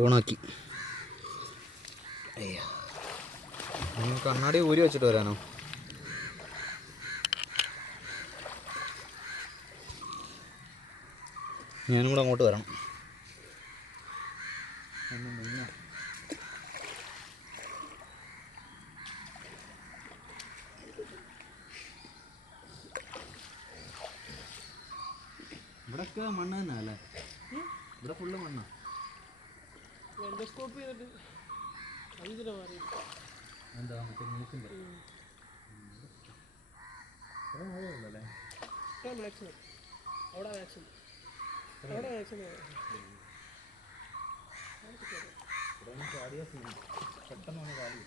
ഓണാക്കി. അയ്യോ, കണ്ണാടി ഊരി വെച്ചിട്ട് വരാനോ? ഞാനും കൂടെ അങ്ങോട്ട് വരണം. ഇവിടെയൊക്കെ മണ്ണ് തന്നെ അല്ലേ? ഇവിടെ ഫുള്ള് മണ്ണാ. എന്താ മറ്റേ മൂക്കിൻ്റെ മഴയുള്ളല്ലേ? ചാടിയ സീൻ പെട്ടെന്നാണ് കാലി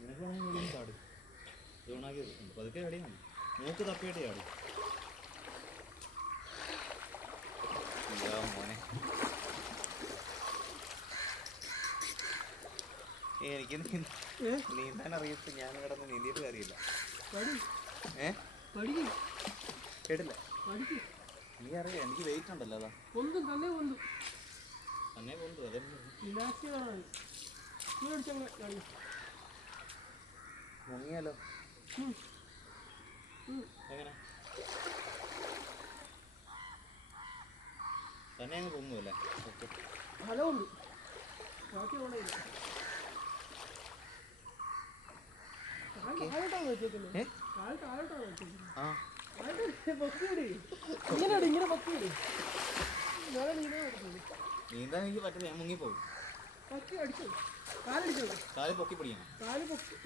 നിനക്ക് വേണമെങ്കിൽ ചാടും. ഓണാക്കി പതുക്കെ ചാടിയാണ്. മൂക്ക് തപ്പിയിട്ട് ചാടും. മോനെ എനിക്ക് നീന്താൻ അറിയത്ത്. ഞാൻ കിടന്ന് നീന്തിയിട്ട് കാര്യമില്ല. കേട്ടില്ല? നീ അറിയാം, എനിക്ക് വെയിറ്റ് ഉണ്ടല്ലോ. അതാ തന്നെ കൊണ്ടു. മുങ്ങിയാലോ? എങ്ങനെ തന്നെ അങ്ങ് പൊങ്ങുമല്ലേ? നീന്താൻ എനിക്ക് പറ്റില്ല, ഞാൻ മുങ്ങിപ്പോകും. കാല് പൊക്കി പിടിക്കണം.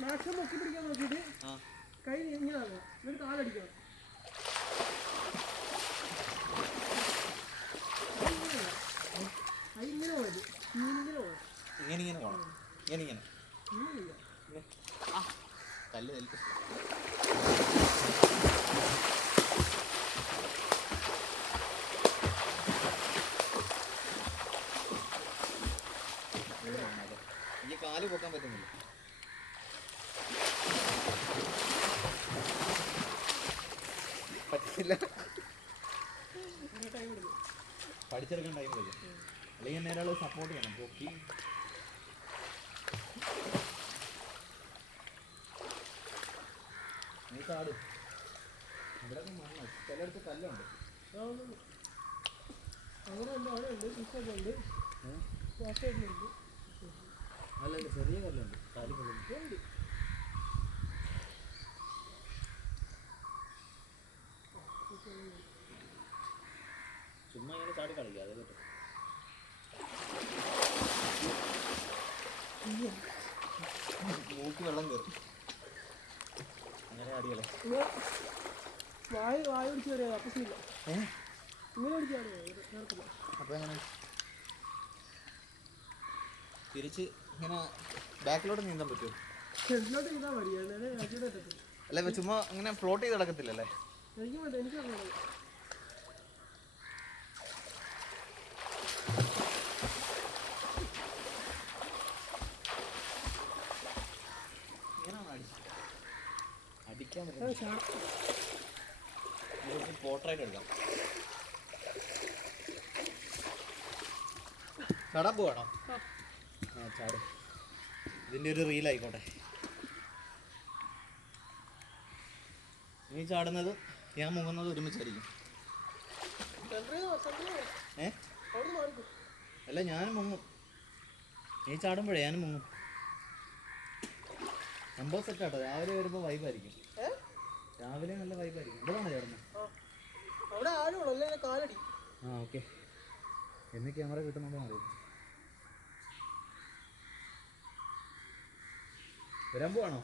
മാക്സിമം പൊക്കി പിടിക്കാൻ നോക്കിയിട്ട് കൈ ഇങ്ങനെ എന്നിട്ട് കാലടിക്കണം. ഇങ്ങനെ പോകണം. ഇങ്ങനെ കല്ല് നിൽക്കും. ഈ കാല് പൊക്കാൻ പറ്റുന്നില്ല. പറ്റില്ല. പഠിച്ചെടുക്കാൻ ടൈം വരും. അല്ലെങ്കിൽ എന്നെ ഒരാൾ സപ്പോർട്ട് ചെയ്യണം. പൊക്കി നീ ചാടും. ഇവിടെ മണ്ണ ചിലയിടത്ത് കല്ലുണ്ട്. അല്ല ചെറിയ കല്ലുണ്ട്. കാലി കൊള്ളുന്നുണ്ട്. ചുമ്മാ ഇങ്ങനെ ചാടി കളിക്കുക. അതേ പറ്റും. മൂക്ക് വെള്ളം കയറും. അങ്ങനെ ചാടിയല്ലേ? അപ്പൊ എങ്ങനെ തിരിച്ച് ഇങ്ങനെ ബാക്കിലോട്ട് നീന്താൻ പറ്റുമോ? അല്ല ചുമ്മാ ഇങ്ങനെ ഫ്ലോട്ട് ചെയ്ത് നടക്കത്തില്ലല്ലേ? അടിക്കാൻ പോർട്രേറ്റ് എടുക്കാം. ചാടാൻ പോവാണോ? ചാട്. ഇതിൻ്റെ ഒരു റീലായിക്കോട്ടെ. നീ ചാടുന്നതും ഞാൻ മുങ്ങുന്നതും ഒരുമിച്ചായിരിക്കും. അല്ല ഞാനും മുങ്ങും. നീ ചാടുമ്പോഴേ ഞാനും മുങ്ങും. സംഭവം സെറ്റാട്ടോ. രാവിലെ വരുമ്പോൾ വൈബായിരിക്കും. രാവിലെ നല്ല വൈബായിരിക്കും. ഇവിടെയാണോ ചേർന്നത്? ആ ഓക്കെ. എന്ന് ക്യാമറ കിട്ടുന്നുണ്ടോ അറിയാം. വരാൻ പോവാണോ?